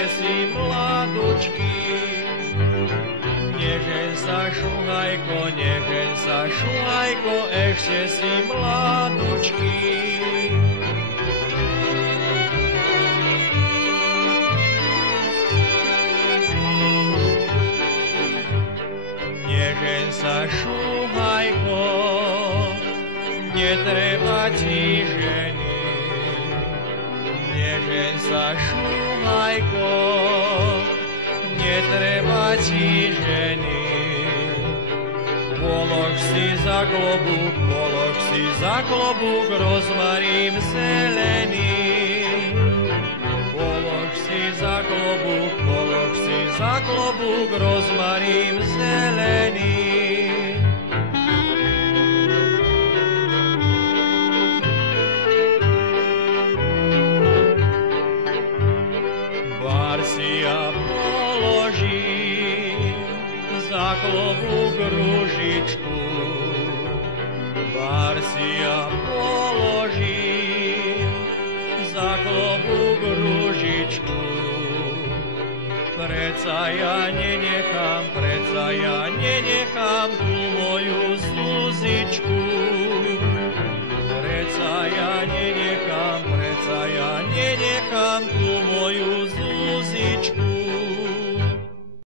ešte si mladučký. Nežeň sa, šuhajko, ešte si mladučký. Nežeň sa, šuhajko, netreba ti ženy. Nežeň sa, šuhajko, netreba ti ženy. Polož si za klobúk rozmarín zelený. Polož si za klobúk rozmarín zelený. Bar si ja položím za klobúk ružičku. Bar si ja položím za klobúk ružičku. Preca ja nenechám tú moju slzičku. Preca ja nenechám tú moju